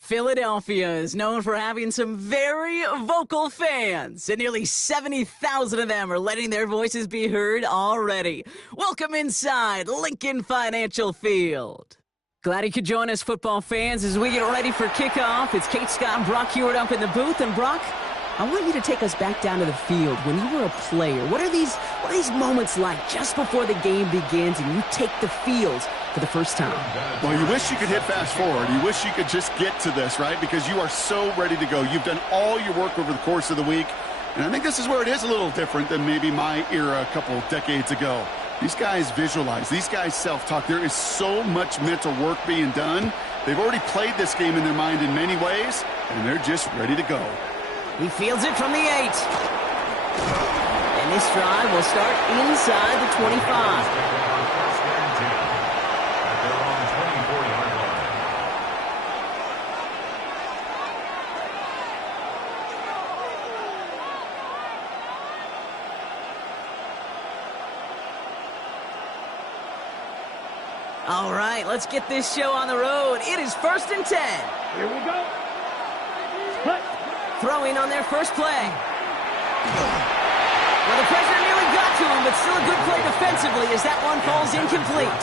Philadelphia is known for having some very vocal fans, and nearly 70,000 of them are letting their voices be heard already. Welcome inside Lincoln Financial Field. Glad you could join us, football fans, as we get ready for kickoff. It's Kate Scott and Brock Hewitt up in the booth. And Brock, I want you to take us back down to the field. When you were a player, what are these moments like just before the game begins and you take the field for the first time? Well, you wish you could hit fast forward. You wish you could just get to this, right? Because you are so ready to go. You've done all your work over the course of the week. And I think this is where it is a little different than maybe my era a couple decades ago. These guys visualize. These guys self-talk. There is so much mental work being done. They've already played this game in their mind in many ways, and they're just ready to go. He fields it from the 8. And this drive will start inside the 25. All right, let's get this show on the road. It is 1st and 10. Here we go. Throwing on their first play. Well, the pressure nearly got to him, but still a good play defensively as that one falls incomplete.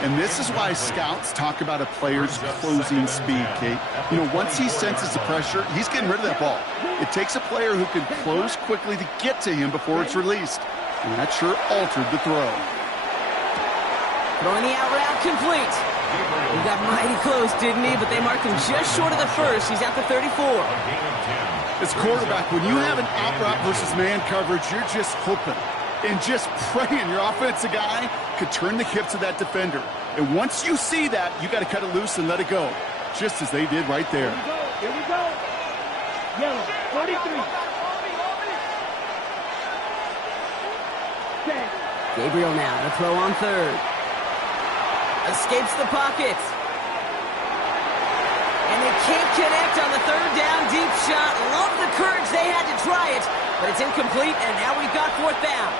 And this is why scouts talk about a player's closing speed, Kate. You know, once he senses the pressure, he's getting rid of that ball. It takes a player who can close quickly to get to him before it's released. And that sure altered the throw. Throwing the out route complete. He got mighty close, didn't he? But they marked him just short of the first. He's at the 34. As quarterback, when you have an out route versus man coverage, you're just hoping and just praying your offensive guy could turn the hips of that defender. And once you see that, you got to cut it loose and let it go, just as they did right there. Here we go. Yellow, 43. Gabriel now to throw on 3rd. Escapes the pocket. And they can't connect on the 3rd down deep shot. Love the courage they had to try it, but it's incomplete, and now we've got 4th down.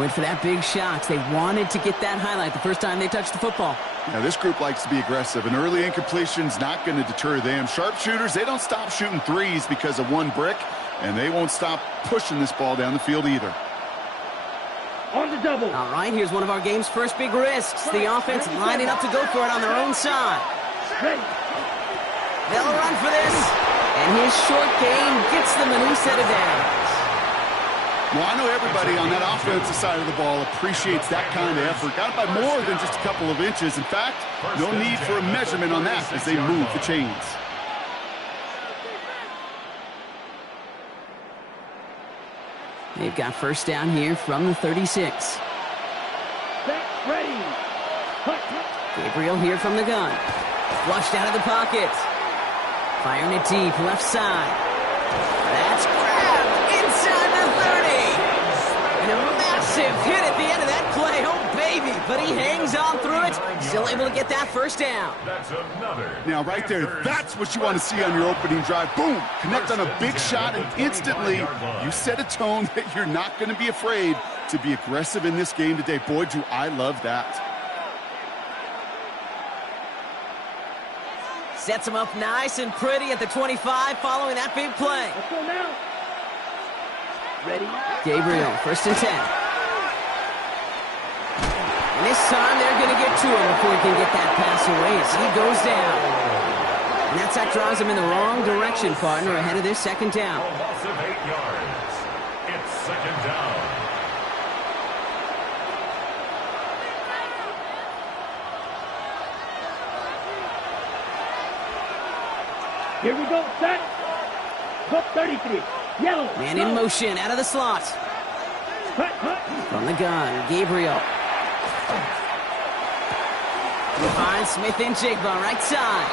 Went for that big shot. They wanted to get that highlight the first time they touched the football. Now, this group likes to be aggressive, and early incompletion's not going to deter them. Sharpshooters, they don't stop shooting threes because of one brick, and they won't stop pushing this ball down the field either. On the double. All right, here's one of our game's first big risks. The offense lining up to go for it on their own side. Ready. They'll run for this. And his short game gets them a new set of downs. Well, I know everybody on that offensive side of the ball appreciates that kind of effort. Got it by more than just a couple of inches. In fact, no need for a measurement on that as they move the chains. They've got first down here from the 36. Set, ready. Gabriel here from the gun. Flushed out of the pocket. Firing it deep, left side. That's grabbed inside the 30. And a massive hit at the end of that play. Oh, baby. But he hangs on through it. Still able to get that first down. Now, right there, that's what you want to see on your opening drive. Boom! Connect on a big shot, and instantly you set a tone that you're not going to be afraid to be aggressive in this game today. Boy, do I love that. Sets him up nice and pretty at the 25 following that big play. Let's go now. Ready. Gabriel, 1st and 10. And this time they're going to get to him before he can get that pass away as he goes down. And that drives him in the wrong direction, partner, ahead of this 2nd down. Loss of 8 yards. It's 2nd down. Here we go. Set. Hook 33. Yellow. Man in motion, out of the slot. From the gun, Gabriel. He finds Smith and Jigba, right side.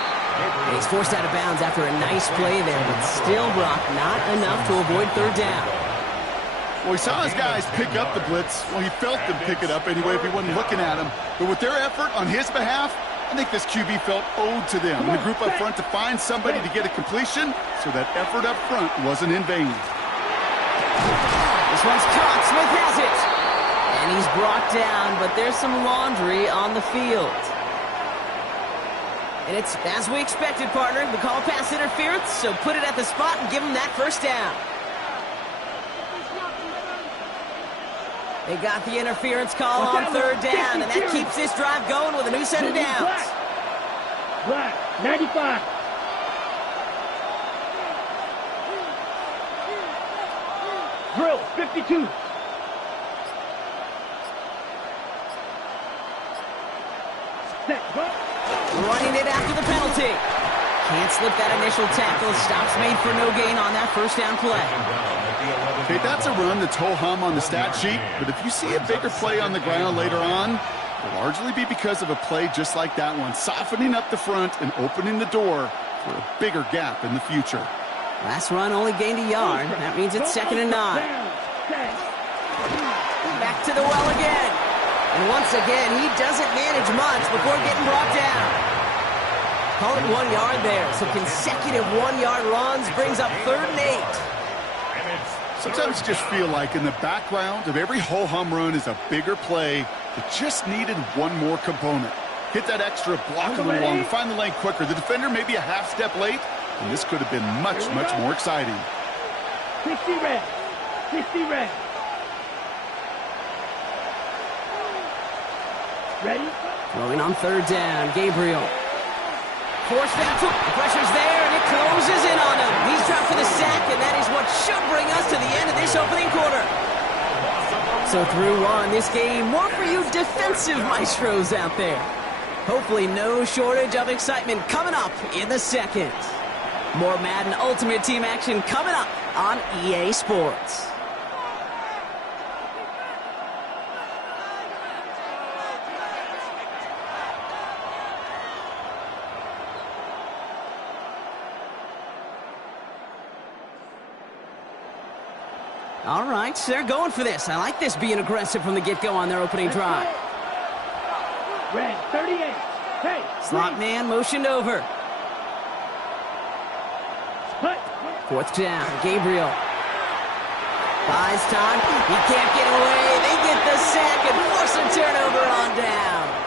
And he's forced out of bounds after a nice play there, but still, Brock, not enough to avoid 3rd down. Well, he saw his guys pick up the blitz. Well, he felt them pick it up anyway if he wasn't looking at him. But with their effort on his behalf, I think this QB felt owed to them. And the group up front to find somebody to get a completion, so that effort up front wasn't in vain. This one's caught. Smith has it. And he's brought down, but there's some laundry on the field. And it's as we expected, partner. The call pass interference, so put it at the spot and give him that first down. They got the interference call on third down, and that keeps this drive going with a new set of downs. Black, 95. Zreal, 52. Running it after the penalty. Can't slip that initial tackle. Stops made for no gain on that first down play. Okay, that's a run that's ho-hum on the stat sheet, but if you see a bigger play on the ground later on, it'll largely be because of a play just like that one, softening up the front and opening the door for a bigger gap in the future. Last run only gained a yard. That means it's 2nd and 9. Back to the well again. And once again, he doesn't manage much before getting brought down. Call it 1 yard there. So consecutive 1-yard runs brings up 3rd and 8. Sometimes you just feel like in the background of every ho-hum run is a bigger play that just needed one more component. Hit that extra block a little longer, find the lane quicker. The defender may be a half step late, and this could have been much, much more exciting. 60 red. 60 red. Ready? Throwing on 3rd down, Gabriel. Force that the pressure's there, and it closes in on him. He's dropped for the sack, and that is what should bring us to the end of this opening quarter. So through one, this game, more for you defensive maestros out there. Hopefully no shortage of excitement coming up in the second. More Madden Ultimate Team action coming up on EA Sports. All right, they're going for this. I like this being aggressive from the get-go on their opening drive. Red, 38. Hey, Slot man motioned over. Put. 4th down, Gabriel. Buys time. He can't get away. They get the sack and force a turnover on downs.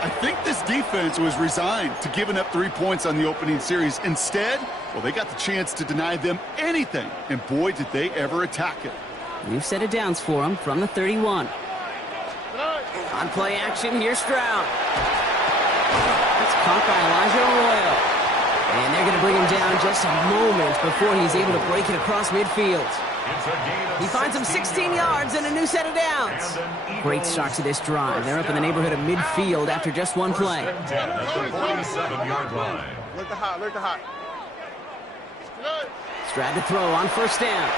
I think this defense was resigned to giving up 3 points on the opening series. Instead, well, they got the chance to deny them anything, and boy, did they ever attack it. New set of downs for him from the 31. On play action, here's Zreal. It's caught by Elijah Arroyo. And they're going to bring him down just a moment before he's able to break it across midfield. He finds him 16 yards and a new set of downs. Great start to this drive. They're up in the neighborhood of midfield after just one play. At the 47-yard line. Look the hot. Stroud to throw on 1st down.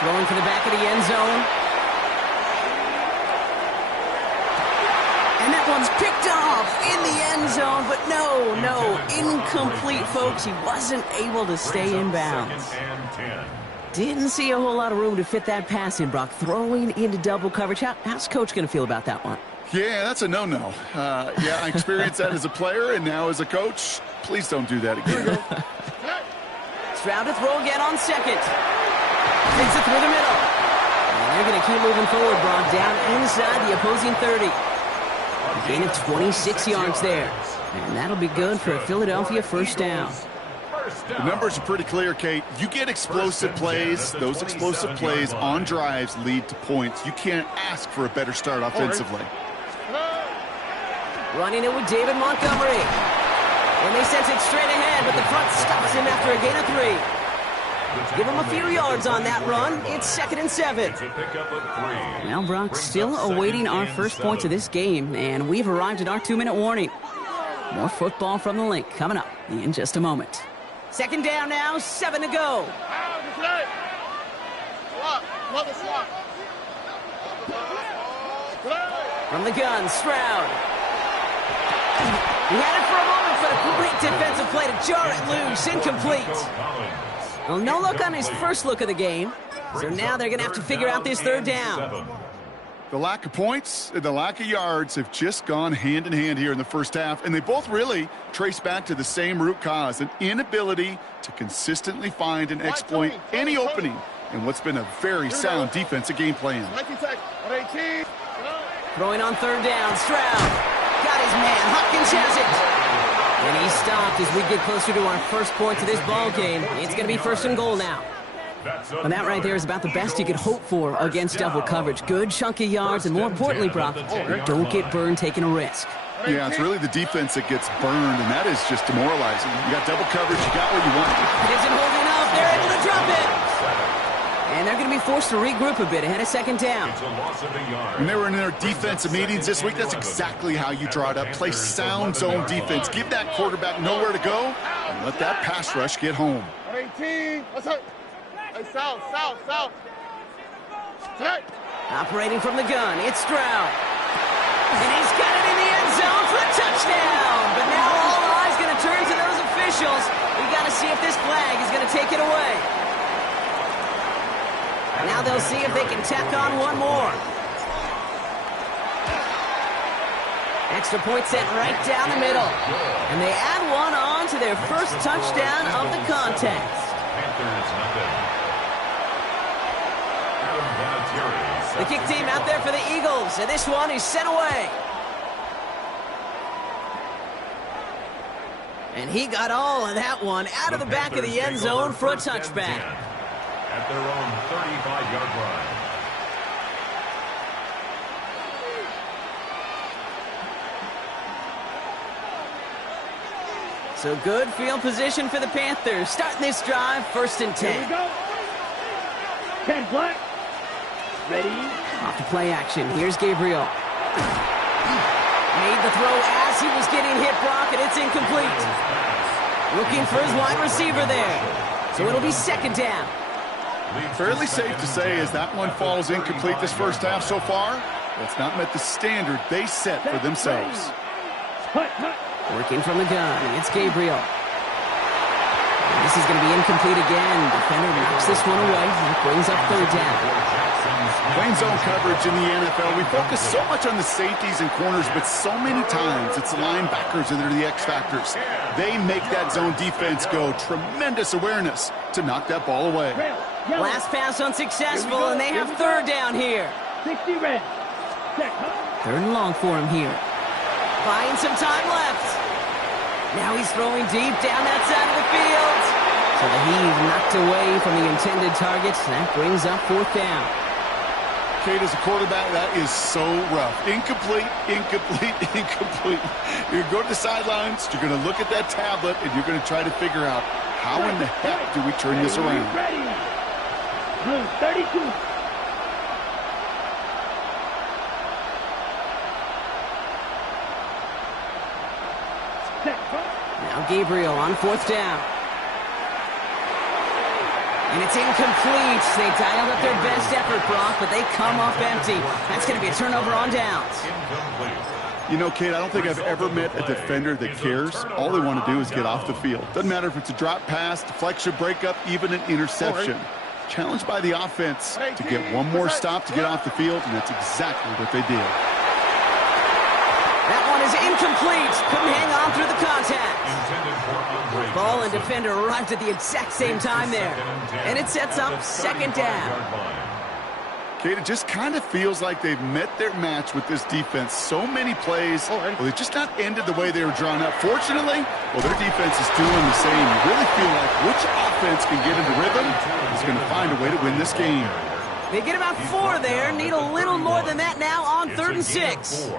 Throwing for the back of the end zone. And that one's picked off in the end zone, but no, incomplete, folks. He wasn't able to stay in bounds. 2nd and 10. Didn't see a whole lot of room to fit that pass in, Brock. Throwing into double coverage. How's Coach going to feel about that one? Yeah, that's a no-no. Yeah, I experienced that as a player, and now as a coach, please don't do that again. Stroud to throw again on 2nd. Takes it through the middle. And they're going to keep moving forward, Brock, down inside the opposing 30. A gain of 26 yards there. And that'll be good for a Philadelphia 1st down. The numbers are pretty clear, Kate. You get explosive plays. Those explosive plays on drives lead to points. You can't ask for a better start offensively. Running it with David Montgomery. And they sense it straight ahead, but the front stops him after a gain of 3. Give him a few yards on that run. It's 2nd and 7. Now Brock still awaiting our first points of this game, and we've arrived at our 2-minute warning. More football from the link coming up in just a moment. 2nd down now, 7 to go. From the gun, Stroud. He had it for a moment, but a great defensive play to jar it loose. Incomplete. Well, no look on his first look of the game. So now they're going to have to figure out this third down. The lack of points and the lack of yards have just gone hand in hand here in the first half, and they both really trace back to the same root cause, an inability to consistently find and exploit any opening in what's been a very sound defensive game plan. Throwing on third down, Zreal got his man. Hopkins has it. And he stopped as we get closer to our first points of this ball game. It's going to be first and goal now. And that right there is about the best you could hope for against double coverage. Good chunky yards, and more importantly, Brock, don't get burned taking a risk. Yeah, it's really the defense that gets burned, and that is just demoralizing. You got double coverage, you got what you want. It isn't holding up. They're able to drop it. And they're going to be forced to regroup a bit ahead of second down. When they were in their defensive meetings this week, that's exactly how you draw it up. Play sound zone defense. Give that quarterback nowhere to go, and let that pass rush get home. 18. South. Operating from the gun, it's Zreal. And he's got it in the end zone for a touchdown. But now all eyes going to turn to those officials. We got to see if this flag is going to take it away. Now they'll see if they can tack on one more. Extra point sent right down the middle. And they add one on to their first touchdown of the contest. The kick team out there for the Eagles, and this one is sent away. And he got all of that one out of the back of the end zone for a touchback. At their own 35-yard line. So good field position for the Panthers. Starting this drive, first and 10. Here we go. 10 black. Ready. Off the play action. Here's Gabriel. Made the throw as he was getting hit, Brock, and it's incomplete. Looking for his wide receiver there. So it'll be second down. Fairly safe to say as that one falls incomplete this first half so far, it's not met the standard they set for themselves. Working from the gun, it's Gabriel. And this is going to be incomplete again. Defender knocks this one away. That brings up third down. Playing zone coverage in the NFL, we focus so much on the safeties and corners, but so many times it's the linebackers that are the X factors. They make that zone defense go. Tremendous awareness to knock that ball away. Last pass unsuccessful, and they have third down here. 60 red. Third and long for him here. Buying some time left. Now he's throwing deep down that side of the field. So the heave knocked away from the intended target. That brings up fourth down. Kate, as a quarterback, that is so rough. Incomplete. You're going to go to the sidelines, you're going to look at that tablet, and you're going to try to figure out how in the heck do we turn this around. Ready. Blue 32. Now Gabriel on fourth down. And it's incomplete. They dialed up their best effort, Brock, but they come up empty. That's going to be a turnover on downs. You know, Kate, I don't think I've ever met a defender that cares. All they want to do is get off the field. Doesn't matter if it's a drop pass, deflection, breakup, even an interception. Challenged by the offense to get one more stop to get off the field, and that's exactly what they did. That one is incomplete. Couldn't hang on through the contact. Ball and defender arrived at the exact same time there. And it sets up second down. Kate, it just kind of feels like they've met their match with this defense. So many plays, well, they just not ended the way they were drawn up. Fortunately, well, their defense is doing the same. You really feel like which offense can get into rhythm is going to find a way to win this game. They get about 4 there. Need a little more than that now on third and 6.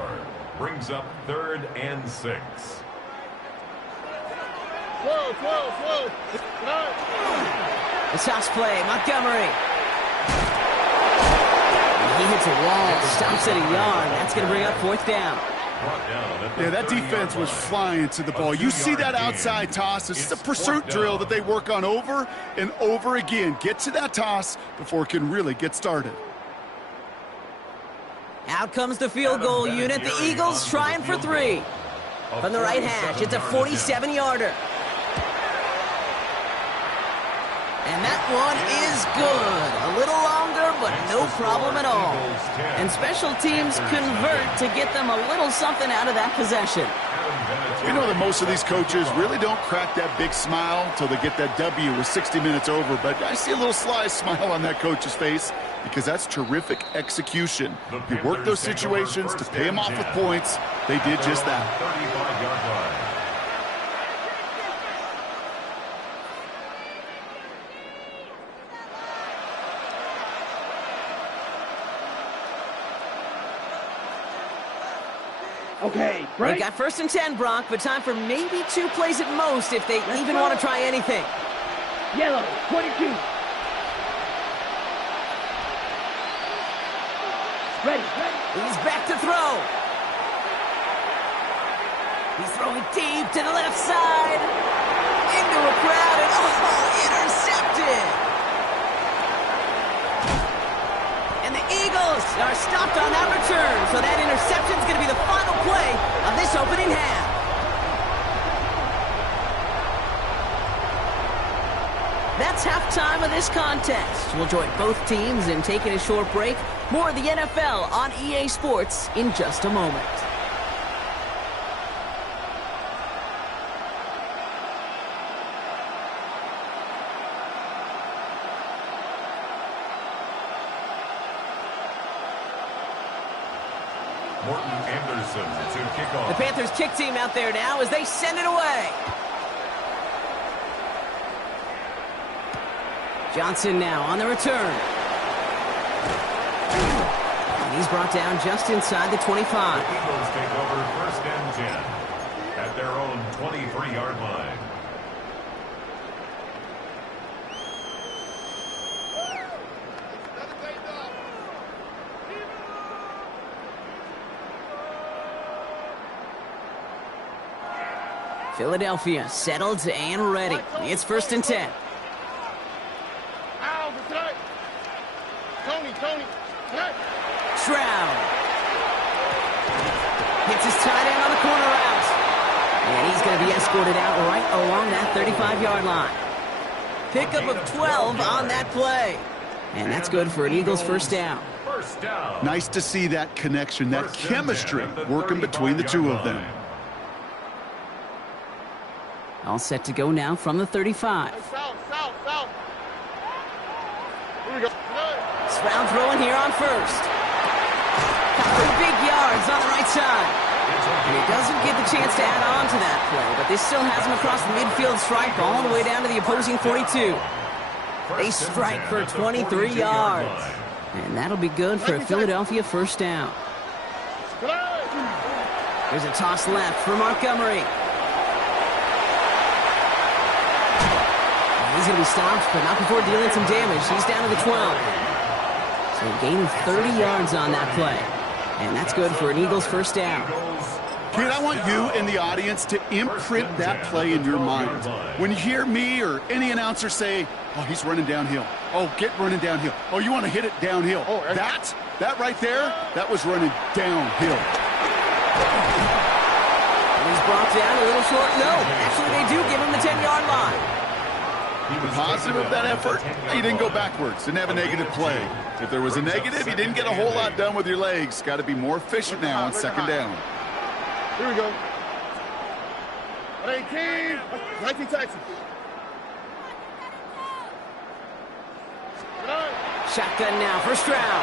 Brings up third and 6. Whoa. The toss play, Montgomery. He hits a wall, stops at a yard. That's going to bring up fourth down. Yeah, that defense was flying to the ball. You see that outside toss. This is a pursuit drill that they work on over and over again. Get to that toss before it can really get started. Out comes the field goal unit. The Eagles trying for 3. From the right hash, it's a 47-yarder. And that one is good. A little longer, but no problem at all. And special teams convert to get them a little something out of that possession. We know that most of these coaches really don't crack that big smile until they get that W with 60 minutes over. But I see a little sly smile on that coach's face because that's terrific execution. You work those situations to pay them off with points. They did just that. 35-yard line. Okay, They right? got 1st and 10, Brock, but time for maybe 2 plays at most if they even want to try anything. Yellow, 22. Ready. He's back to throw. He's throwing deep to the left side. Into a crowd and, intercepted. And the Eagles are stopped on that return, so that interception is going to be the final play of this opening half. That's halftime of this contest. We'll join both teams in taking a short break. More of the NFL on EA Sports in just a moment. Morton Anderson to kick off. The Panthers kick team out there now as they send it away. Johnson now on the return. And he's brought down just inside the 25. The Eagles take over 1st and 10 at their own 23-yard line. Philadelphia settled and ready. It's 1st and 10. Zreal hits his tight end on the corner route. And he's going to be escorted out right along that 35-yard line. Pickup of 12 on that play. And that's good for an Eagles 1st down. First down. Nice to see that connection, that 1st and 10 chemistry at the working between the two of them. 35-yard line. All set to go now from the 35. South. Here we go. Zreal throwing here on 1st. Couple big yards on the right side. And he doesn't get the chance to add on to that play, but this still has him across the midfield stripe all the way down to the opposing 42. They strike for 23 yards. And that'll be good for a Philadelphia 1st down. There's a toss left for Montgomery. He's going to be stopped, but not before dealing some damage. He's down to the 12. So a gain of 30 yards on that play. And that's good for an Eagles 1st down. Kid, I want you and the audience to imprint that play in your mind. When you hear me or any announcer say, oh, he's running downhill. Oh, get running downhill. Oh, you want to hit it downhill. Oh, that right there, that was running downhill. And he's brought down a little short. No, actually they do give him the 10-yard line. Positive of that effort, you didn't go backwards, didn't have a negative play. If there was a negative, you didn't get a whole lot done with your legs. Got to be more efficient now on 2nd down. Here we go. 19 Texas. Shotgun now for Zreal.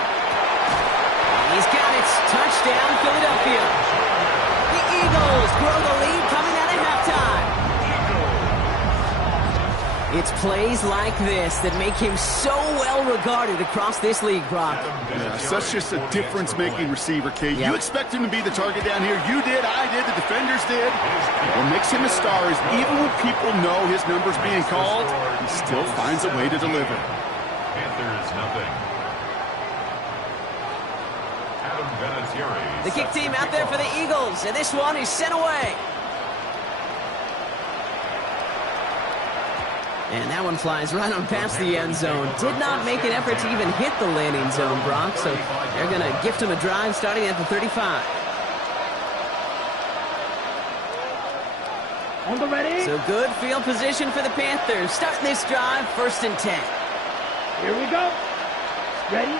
He's got it. Touchdown, Philadelphia. The Eagles grow the lead coming out of halftime. It's plays like this that make him so well regarded across this league, Brock. Yeah, such just a difference-making receiver, Kate. Yep. You expect him to be the target down here. You did, I did, the defenders did. What makes him a star is even when people know his number's being called, he still finds a way to deliver. Panthers nothing. Adam Vinatieri. The kick team out there for the Eagles, and this one is sent away. And that one flies right on past the end zone. Did not make an effort to even hit the landing zone, Brock. So they're going to gift him a drive starting at the 35. On the ready. So good field position for the Panthers. Starting this drive, 1st and 10. Here we go. Ready.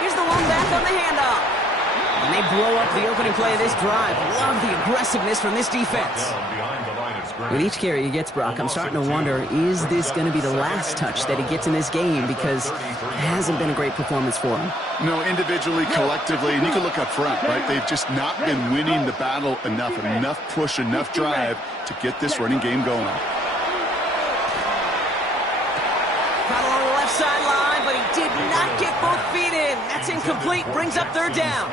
Here's the one back on the handoff. And they blow up the opening play of this drive. Love the aggressiveness from this defense. With each carry he gets, Brock, I'm starting to wonder, is this going to be the last touch that he gets in this game? Because it hasn't been a great performance for him. No, individually, collectively, and you can look up front, right? They've just not been winning the battle enough push, enough drive to get this running game going. Caught along the left sideline, but he did not get both feet in. That's incomplete, brings up 3rd down.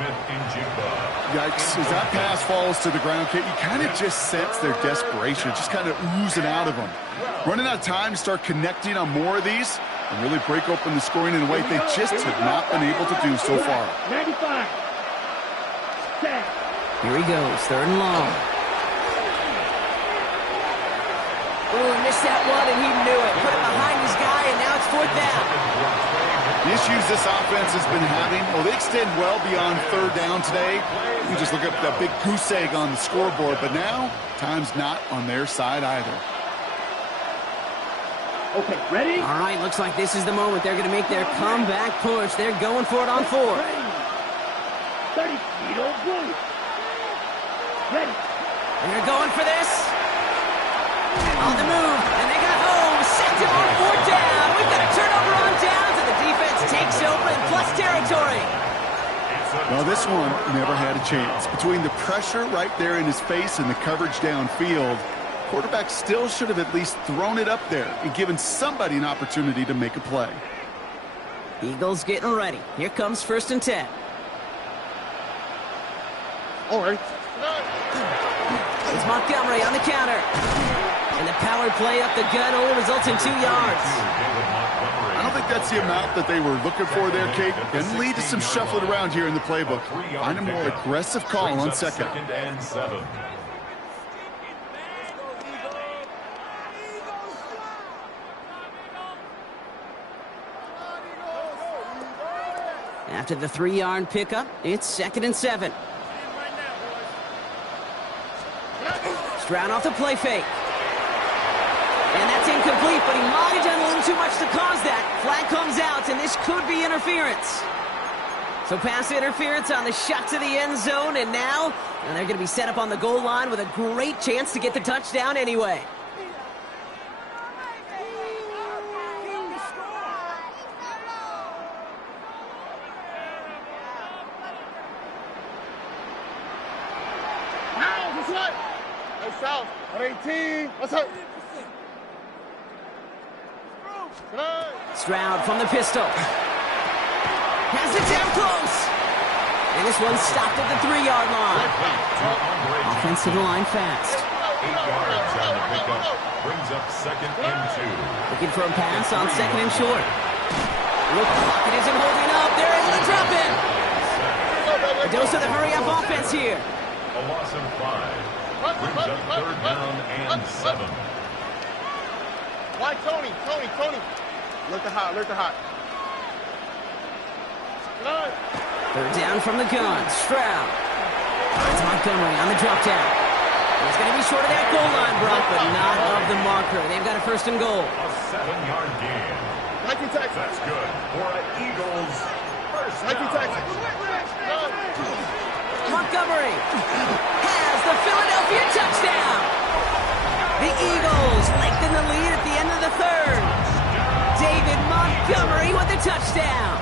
Yikes, as that pass falls to the ground, Kate, you kind of just sense their desperation, just kind of oozing out of them. Running out of time to start connecting on more of these and really break open the scoring in a way they just have not been able to do so far. 95. Set. Here he goes, 3rd and long. Oh, he missed that one, and he knew it. Put it behind his guy, and now it's 4th down. The issues this offense has been having, well, they extend well beyond 3rd down today. You just look at that big goose egg on the scoreboard, but now time's not on their side either. Okay, ready? All right, looks like this is the moment they're going to make their comeback push. They're going for it on 4th. Ready. 30 feet old blue. Ready. And they're going for this. On the move, and they got home. Sent him on 4th down. We've got a turnover on downs, and the defense takes over in plus territory. Well, this one never had a chance. Between the pressure right there in his face and the coverage downfield, quarterback still should have at least thrown it up there and given somebody an opportunity to make a play. Eagles getting ready. Here comes 1st and 10. All right. It's Montgomery on the counter. And the power play up the gun only results in 2 yards. I don't think that's the amount that they were looking for there, Kate. And lead to some shuffling around here in the playbook. Find a more aggressive call on 2nd. 2nd and 7. After the 3-yard pickup, it's 2nd and 7. Stroud off the play fake. And that's incomplete, but he might have done a little too much to cause that. Flag comes out, and this could be interference. So pass interference on the shot to the end zone, and now they're going to be set up on the goal line with a great chance to get the touchdown anyway. South, 18. What's up? Stroud from the pistol. Has it down close. And this one's stopped at the 3-yard line. Offense to the line fast. 8 yards on the pickup. Brings up 2nd and 2. Looking for a pass on 2nd and short. Look, it isn't holding up. They're able to drop it. A dose of the hurry-up offense here. A loss of 5. Brings up 3rd down and 7. Why Tony? Look the hot. 3rd down from the gun. Stroud. It's Montgomery on the drop down. He's going to be short of that goal line, Brock, but not of the marker. They've got a 1st and goal. A 7-yard gain. That's good for an Eagles 1st down. Montgomery has the Philadelphia touchdown. The Eagles lengthen the lead at the end of the 3rd. David Montgomery with the touchdown.